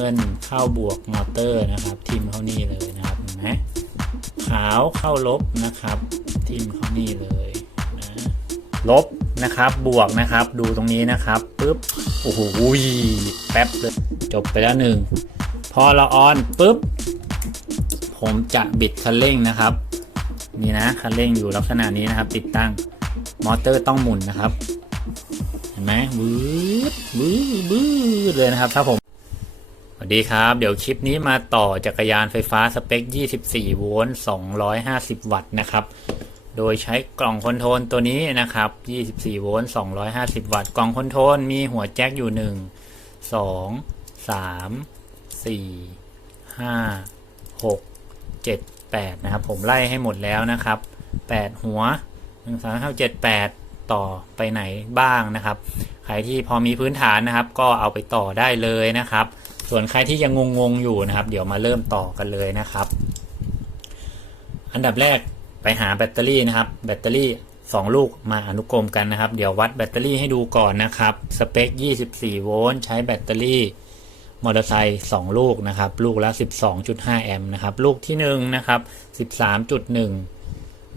งินเข้าบวกมอเตอร์นะครับ ทิมเข้านี่เลยนะครับเห็นไหมขาวเข้าลบนะครับ ทิมเข้านี่เลยนะลบนะครับบวกนะครับดูตรงนี้นะครับปุ๊บโอ้โหแป๊บเลยจบไปแล้วหนึ่งพอเราออนปุ๊บผมจะบิดคันเร่งนะครับนี่นะคันเร่งอยู่ลักษณะนี้นะครับ ติดตั้งมอเตอร์ต้องหมุนนะครับ เห็นไหมบื้อบื้อบื้อเลยนะครับ ถ้าผม ดีครับ เดี๋ยวคลิปนี้มาต่อจักรยานไฟฟ้าสเปค 24 โวลต์ 250 วัตต์นะครับ โดยใช้กล่องคอนโทรลตัวนี้นะครับ 24 โวลต์ 250 วัตต์ กล่องคอนโทรลมีหัวแจ็คอยู่ 1 2 3 4 5 6 7 8 นะครับ ผมไล่ให้หมดแล้วนะครับ 8 หัว 1 3 5 7 8 ต่อไปไหนบ้างนะครับ ใครที่พอมีพื้นฐานนะครับ ก็เอาไปต่อได้เลยนะครับ ส่วนใครที่ยังงงๆอยู่นะครับ เดี๋ยวมาเริ่มต่อกันเลยนะครับ อันดับแรกไปหาแบตเตอรี่นะครับ แบตเตอรี่ 2 ลูกมาอนุกรมกันนะครับ เดี๋ยววัดแบตเตอรี่ให้ดูก่อนนะครับ สเปค 24 โวลต์ใช้แบตเตอรี่มอเตอร์ไซค์2ลูกนะครับ ลูกละ 12.5 แอมป์นะครับ ลูกที่1นะครับ 13.1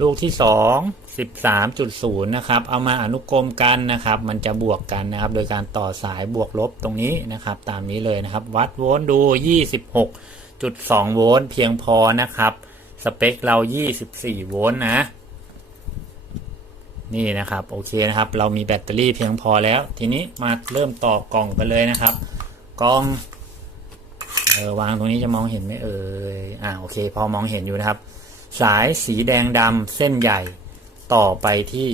ลูกที่2 13.0นะครับ เอามาอนุกรมกันนะครับ มันจะบวกกันนะครับ โดยการต่อสายบวกลบตรงนี้นะครับ ตามนี้เลยนะครับ วัดโวลต์ดู26.2โวลต์เพียงพอนะครับ สเปคเรา24โวลต์นะ นี่นะครับ โอเคนะครับ เรามีแบตเตอรี่เพียงพอแล้ว ทีนี้มาเริ่มต่อกล่องกันเลยนะครับ กล่องเออวางตรงนี้จะมองเห็นไหมเอ่ยอ่าโอเค พอมองเห็นอยู่นะครับ สายสีแดงดำเส้นใหญ่ต่อไปที่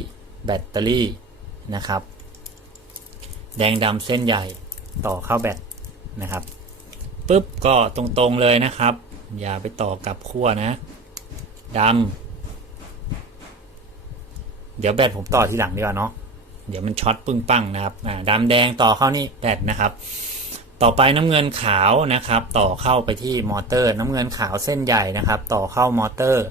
แบตเตอรี่นะครับ แดงดำเส้นใหญ่ต่อเข้าแบตนะครับปุ๊บก็ตรงๆเลยนะครับ อย่าไปต่อกับขั้วนะดำเดี๋ยวแบตผมต่อทีหลังดีกว่าเนาะเดี๋ยวมันช็อตปึ้งปังนะครับอ่าดำแดงต่อเข้านี่แบตนะครับ ต่อไปน้ำเงินขาวนะครับ ต่อเข้าไปที่มอเตอร์ น้ำเงินขาวเส้นใหญ่นะครับ ต่อเข้ามอเตอร์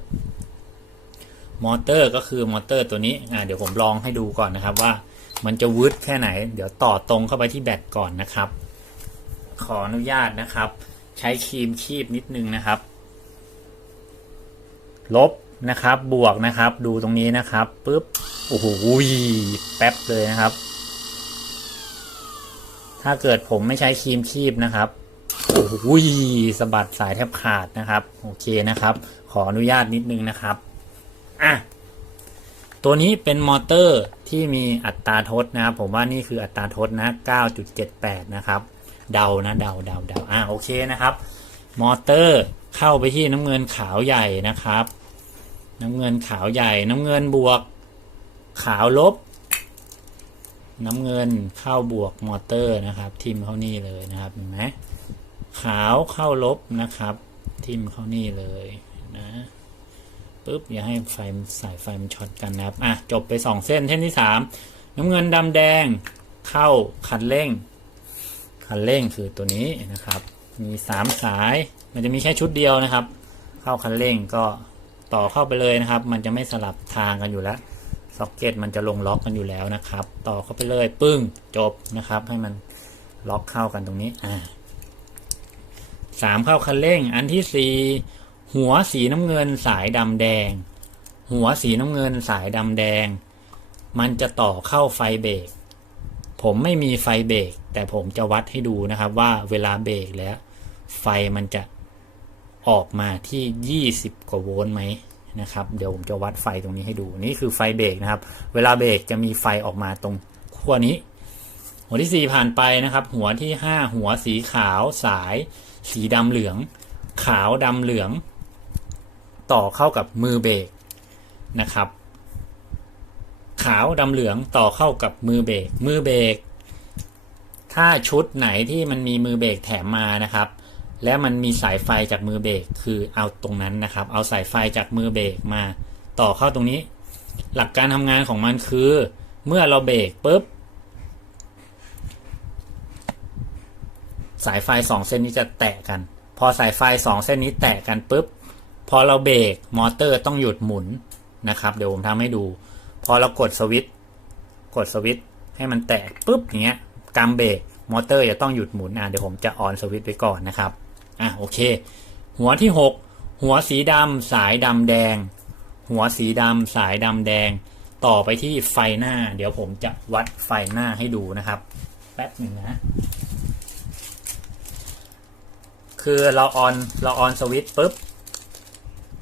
มอเตอร์ก็คือมอเตอร์ตัวนี้อ่าเดี๋ยวผมลองให้ดูก่อนนะครับว่ามันจะวืดแค่ไหน เดี๋ยวต่อตรงเข้าไปที่แบตก่อนนะครับ ขออนุญาตนะครับ ใช้ครีมคีบนิดนึงนะครับ ลบนะครับ บวกนะครับ ดูตรงนี้นะครับปุ๊บโอ้โหแป๊บเลยนะครับ ถ้าเกิดผมไม่ใช้ครีมคีบนะครับโอ้โหสะบัดสายแทบขาดนะครับ โอเคนะครับ ขออนุญาตนิดนึงนะครับอะตัวนี้เป็นมอเตอร์ที่มีอัตราทดนะครับ ผมว่านี่คืออัตราทดนะ 9.78 นะครับ เดานะเดาเดาเดาอะโอเคนะครับ มอเตอร์เข้าไปที่น้ำเงินขาวใหญ่นะครับ น้ำเงินขาวใหญ่ น้ำเงินบวก ขาวลบ น้ำเงินเข้าบวกมอเตอร์นะครับ ทิมเข้านี่เลยนะครับเห็นไหมขาวเข้าลบนะครับ ทิมเข้านี่เลยนะปุ๊บอย่าให้ไฟสายไฟมันช็อตกันนะครับอะจบไปสองเส้นเส้นที่สามน้ำเงินดำแดงเข้าคันเร่ง คันเร่งคือตัวนี้นะครับ มีสามสายมันจะมีแค่ชุดเดียวนะครับ เข้าคันเร่งก็ต่อเข้าไปเลยนะครับ มันจะไม่สลับทางกันอยู่แล้ว ซ็อกเก็ตมันจะลงล็อกกันอยู่แล้วนะครับ ต่อเข้าไปเลยปึ้งจบนะครับ ให้มันล็อกเข้ากันตรงนี้อ่าสามเข้าคันเร่ง อันที่สี่หัวสีน้ำเงินสายดำแดง หัวสีน้ำเงินสายดำแดง มันจะต่อเข้าไฟเบรกผมไม่มีไฟเบรกแต่ผมจะวัดให้ดูนะครับว่าเวลาเบรกแล้ว ไฟมันจะออกมาที่ 20 กว่าโวลต์ไหม นะครับ เดี๋ยวผมจะวัดไฟตรงนี้ให้ดู นี่คือไฟเบรกนะครับ เวลาเบรกจะมีไฟออกมาตรงขั้วนี้ หัวที่ 4 ผ่านไปนะครับ หัวที่ 5 หัวสีขาวสาย สีดำเหลือง ขาวดำเหลือง ต่อเข้ากับมือเบรกนะครับ ขาวดำเหลืองต่อเข้ากับมือเบรกมือเบรกถ้าชุดไหนที่มันมีมือเบรกแถมมานะครับ แล้วมันมีสายไฟจากมือเบรกคือเอาตรงนั้นนะครับ เอาสายไฟจากมือเบรกมา ต่อเข้าตรงนี้ หลักการทำงานของมันคือ เมื่อเราเบรกปุ๊บสายไฟสองเส้นนี้จะแตะกัน พอสายไฟสองเส้นนี้แตะกันปุ๊บพอเราเบรกมอเตอร์ต้องหยุดหมุนนะครับ เดี๋ยวผมทำให้ดู พอเรากดสวิตช์กดสวิตช์ให้มันแตะปุ๊บอย่างเงี้ยกำเบรกมอเตอร์จะต้องหยุดหมุนอะเดี๋ยวผมจะออนสวิตช์ไว้ก่อนนะครับ อะโอเค หัวที่หกหัวสีดำสายดำแดง หัวสีดำสายดำแดง ต่อไปที่ไฟหน้า เดี๋ยวผมจะวัดไฟหน้าให้ดูนะครับ แป๊บหนึ่งนะคือเราออนเราออนสวิตช์ปุ๊บ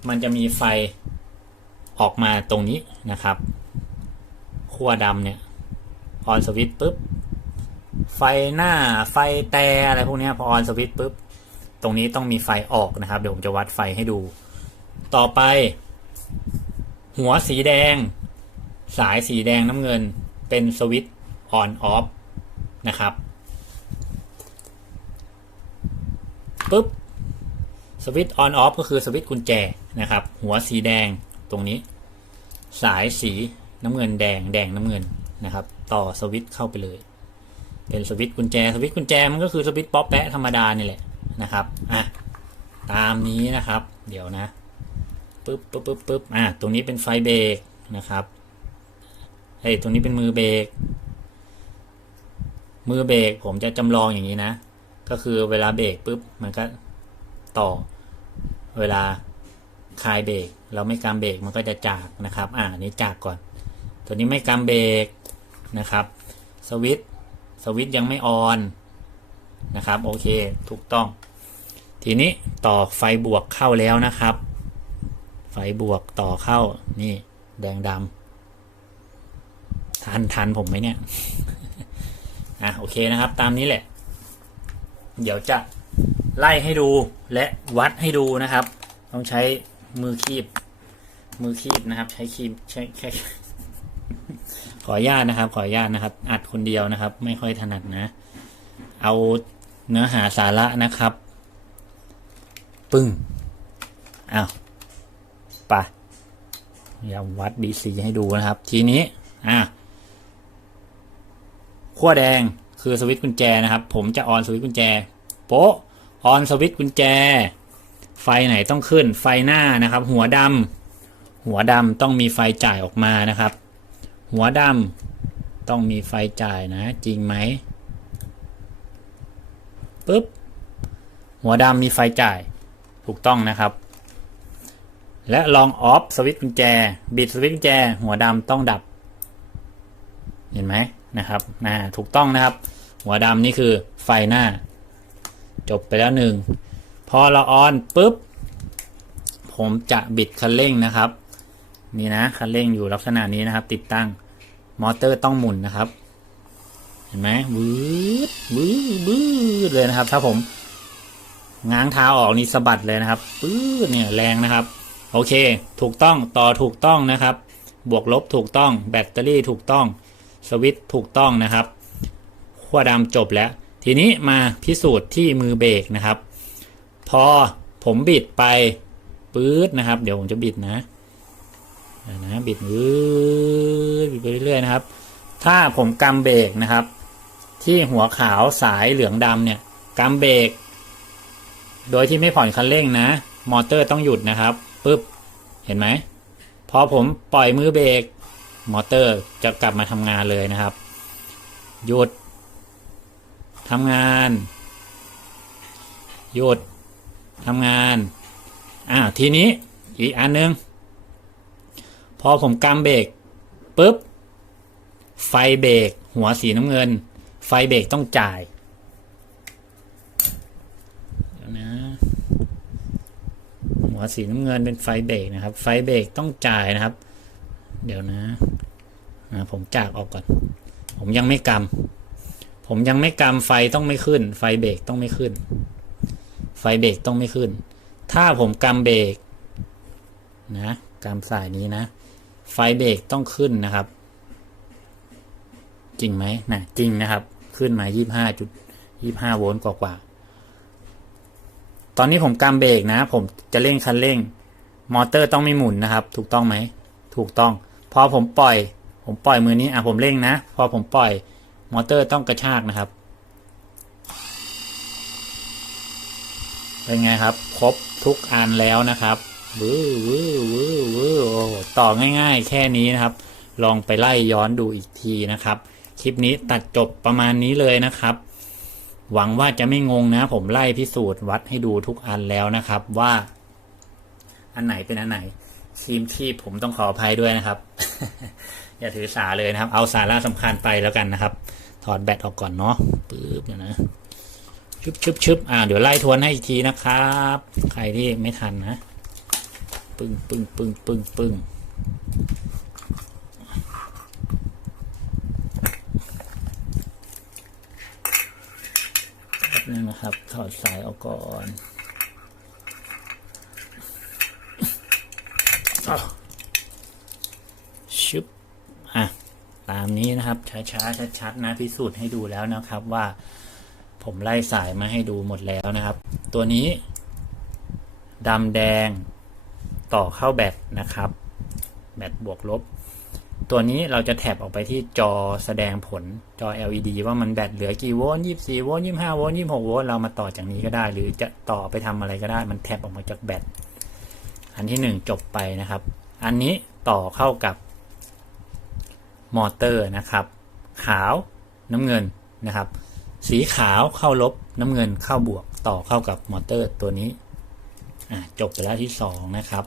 มันจะมีไฟออกมาตรงนี้นะครับขั้วดำเนี่ยออนสวิตช์ปุ๊บ ไฟหน้าไฟแต่อะไรพวกนี้พอออนสวิตช์ปุ๊บ รงนี้ต้องมีไฟออกนะครับ เดี๋ยวผมจะวัดไฟให้ดู ต่อไป หัวสีแดง สายสีแดงน้ำเงิน เป็นสวิตช์ออนออฟนะครับปุ๊บสวิตช์ออนออฟก็คือสวิตช์กุญแจนะครับ หัวสีแดงตรงนี้ สายสีน้ำเงินแดงแดงน้ำเงินนะครับ ต่อสวิตช์เข้าไปเลย เป็นสวิตช์กุญแจ สวิตช์กุญแจมันก็คือสวิตช์ป๊อปแปะธรรมดานี่แหละ นะครับอะตามนี้นะครับ เดี๋ยวนะปึ๊บปึ๊บปึ๊บปึ๊บอะตรงนี้เป็นไฟเบรกนะครับเฮ้ยตรงนี้เป็นมือเบรกมือเบรกผมจะจำลองอย่างนี้นะ ก็คือเวลาเบรกปุ๊บมันก็ต่อ เวลาคลายเบรกเราไม่กำเบรกมันก็จะจากนะครับ อ่านี้จากก่อน ตัวนี้ไม่กำเบรกนะครับ สวิตช์สวิตช์ยังไม่ออน นะครับโอเคถูกต้อง ทีนี้ต่อไฟบวกเข้าแล้วนะครับ ไฟบวกต่อเข้านี่แดงดำทันทันผมไหมเนี่ยอะโอเคนะครับ ตามนี้แหละ เดี๋ยวจะไล่ให้ดูและวัดให้ดูนะครับ ต้องใช้มือคีบ มือคีบนะครับ ใช้คีบใช้แค่ขออนุญาตนะครับ ขออนุญาตนะครับ อัดคนเดียวนะครับ ไม่ค่อยถนัดนะ เอาเนื้อหาสาระนะครับ ปึ้งอ้าวไปะอย่าวัด DC ให้ดูนะครับ ทีนี้อะขั้วแดงคือสวิตช์กุญแจนะครับ ผมจะออนสวิตช์กุญแจโป๊ะออนสวิตช์กุญแจ ไฟไหนต้องขึ้น ไฟหน้านะครับ หัวดำหัวดำต้องมีไฟจ่ายออกมานะครับ หัวดำต้องมีไฟจ่ายนะ จริงไหม ปึ๊บ หัวดำมีไฟจ่ายถูกต้องนะครับ และลองออฟสวิตช์กุญแจ บิดสวิตช์กุญแจ หัวดำต้องดับ เห็นไหมนะครับนะถูกต้องนะครับ หัวดำนี่คือไฟหน้า จบไปแล้วหนึ่ง พอเราออนปุ๊บ ผมจะบิดคันเร่งนะครับ นี่นะคันเร่งอยู่ลักษณะนี้นะครับ ติดตั้ง มอเตอร์ต้องหมุนนะครับ เห็นไหมวืดวืดวืดเลยนะครับ ถ้าผมง้างเท้าออกนี่สะบัดเลยนะครับปื๊ดเนี่ยแรงนะครับ โอเค ถูกต้องต่อถูกต้องนะครับ บวกลบถูกต้อง แบตเตอรี่ถูกต้อง สวิตช์ถูกต้องนะครับขั้วดำจบแล้ว ทีนี้มาพิสูจน์ที่มือเบรกนะครับ พอผมบิดไปปื๊ดนะครับ เดี๋ยวผมจะบิดนะนะบิดปื๊ดบิดไปเรื่อยๆนะครับ ถ้าผมกำเบรกนะครับ ที่หัวขาวสายเหลืองดำเนี่ยกำเบรกโดยที่ไม่ผ่อนคันเร่งนะ มอเตอร์ต้องหยุดนะครับปึ๊บเห็นไหมพอผมปล่อยมือเบรกมอเตอร์จะกลับมาทำงานเลยนะครับ หยุดทำงาน หยุดทำงานอ้าทีนี้อีกอันนึง พอผมกำเบรกปุ๊บ ไฟเบรกหัวสีน้ำเงิน ไฟเบรกต้องจ่ายเดี๋ยวนะหัวสีน้ำเงินเป็นไฟเบรกนะครับ ไฟเบรกต้องจ่ายนะครับ เดี๋ยวนะอ่าผมจากออกก่อน ผมยังไม่กำผมยังไม่กำไฟต้องไม่ขึ้น ไฟเบรกต้องไม่ขึ้น ไฟเบรกต้องไม่ขึ้น ถ้าผมกำเบรกนะกำสายนี้นะ ไฟเบรกต้องขึ้นนะครับ จริงไหมนะจริงนะครับ ขึ้นมา 25จุด25 โวลต์กว่าๆตอนนี้ผมกำเบรกนะ ผมจะเร่งคันเร่ง มอเตอร์ต้องไม่หมุนนะครับ ถูกต้องไหม ถูกต้อง พอผมปล่อย ผมปล่อยมือนี้อะผมเร่งนะ พอผมปล่อยมอเตอร์ต้องกระชากนะครับ เป็นไงครับ ครบทุกอันแล้วนะครับวื้อวื้อวื้อวื้อต่อง่าย ๆ แค่นี้นะครับ ลองไปไล่ย้อนดูอีกทีนะครับ คลิปนี้ตัดจบประมาณนี้เลยนะครับ หวังว่าจะไม่งงนะ ผมไล่พิสูจน์วัดให้ดูทุกอันแล้วนะครับว่า อันไหนเป็นอันไหนครีมที่ผมต้องขออภัยด้วยนะครับ อย่าถือสาเลยนะครับ เอาสาระสำคัญไปแล้วกันนะครับ ถอดแบตออกก่อนเนาะปึ๊บเดี๋ยวนะชึบชึบชึบอ่าเดี๋ยวไล่ทวนให้อีกทีนะครับ ใครที่ไม่ทันนะ ปึ้งปึ้งปึ้งปึ้งปึ้งแป๊บ นึงนะครับ ถอดสายออกก่อนอ้าวชึบอะตามนี้นะครับ ช้าๆชัดๆนะพิสูจน์ให้ดูแล้วนะครับว่า ผมไล่สายมาให้ดูหมดแล้วนะครับ ตัวนี้ดำแดงต่อเข้าแบตนะครับ แบตบวกลบ ตัวนี้เราจะแท็บออกไปที่จอแสดงผลจอ LED ว่ามันแบตเหลือกี่โวลต์24โวลต์25โวลต์26โวลต์เรามาต่อจากนี้ก็ได้ หรือจะต่อไปทำอะไรก็ได้ มันแท็บออกมาจากแบตอันที่ 1 จบไปนะครับ อันนี้ต่อเข้ากับมอเตอร์นะครับ ขาวน้ำเงินนะครับ สีขาวเข้าลบน้ำเงินเข้าบวก ต่อเข้ากับมอเตอร์ตัวนี้จบไปแล้วที่สองนะครับ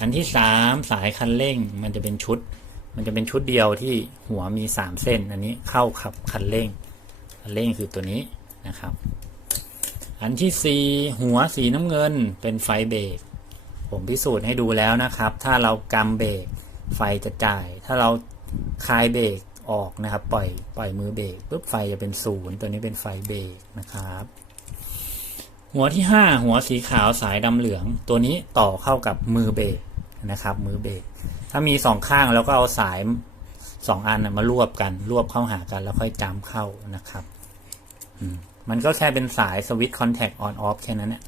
อันที่สามสายคันเร่งมันจะเป็นชุด มันจะเป็นชุดเดียวที่หัวมีสามเส้น อันนี้เข้าขับคันเร่ง คันเร่งคือตัวนี้นะครับ อันที่สีหัวสีน้ำเงินเป็นไฟเบรก ผมพิสูจน์ให้ดูแล้วนะครับ ถ้าเรากำเบรกไฟจะจ่าย ถ้าเราคลายเบรกออกนะครับ ปล่อยปล่อยมือเบรกปุ๊บไฟจะเป็นศูนย์ตัวนี้เป็นไฟเบรกนะครับหัวที่ห้าหัวสีขาวสายดำเหลือง ตัวนี้ต่อเข้ากับมือเบรก นะครับ มือเบรกถ้ามีสองข้างแล้วก็เอาสายสองอันมารวบกันรวบเข้าหากันแล้วค่อยจำเข้านะครับมันก็แค่เป็นสายสวิตช์คอนแทคออนออฟแค่นั้นแหละ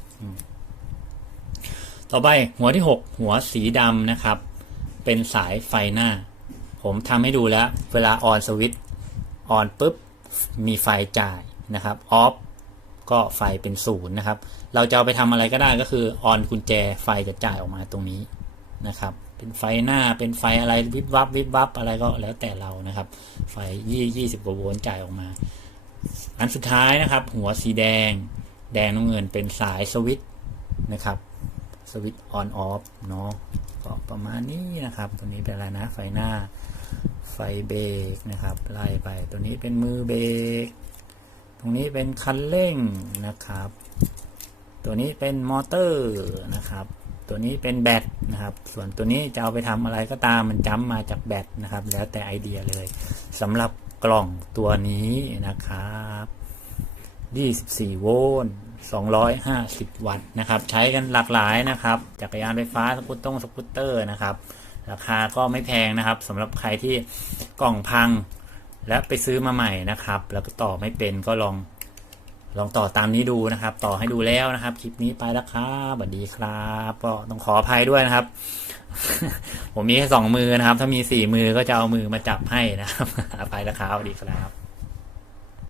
ต่อไปหัวที่หกหัวสีดำนะครับ เป็นสายไฟหน้า ผมทำให้ดูแล้ว เวลาออนสวิตช์ออนปุ๊บ มีไฟจ่ายนะครับออฟก็ไฟเป็นศูนย์นะครับ เราจะเอาไปทำอะไรก็ได้ก็คือออนกุญแจไฟจะจ่ายออกมาตรงนี้ นะครับ เป็นไฟหน้าเป็นไฟอะไรวิบวับวิบวับอะไรก็แล้วแต่เรานะครับ ไฟยี่ยี่สิบกว่าโวลต์จ่ายออกมา อันสุดท้ายนะครับ หัวสีแดง แดงน้ำเงินเป็นสายสวิตช์นะครับสวิตช์ออนออฟเนาะก็ประมาณนี้นะครับ ตัวนี้เป็นอะไรนะไฟหน้าไฟเบรกนะครับ ไล่ไปตัวนี้เป็นมือเบรกตรงนี้เป็นคันเร่งนะครับ ตัวนี้เป็นมอเตอร์นะครับ ตัวนี้เป็นแบตนะครับ ส่วนตัวนี้จะเอาไปทำอะไรก็ตามมันจ้ำมาจากแบตนะครับ แล้วแต่ไอเดียเลยสำหรับกล่องตัวนี้นะครับ24โวลต์250 วัตต์นะครับ ใช้กันหลากหลายนะครับ จักรยานไฟฟ้าสกูตตงสกูตเตอร์นะครับ ราคาก็ไม่แพงนะครับสำหรับใครที่กล่องพัง และไปซื้อมาใหม่นะครับ แล้วก็ต่อไม่เป็นก็ลอง ลองต่อตามนี้ดูนะครับ ต่อให้ดูแล้วนะครับ คลิปนี้ไปแล้วครับสวัสดีครับ ก็ต้องขออภัยด้วยนะครับ ผมมีแค่สองมือนะครับ ถ้ามีสี่มือก็จะเอามือมาจับให้นะครับ ไปแล้วครับสวัสดีครับ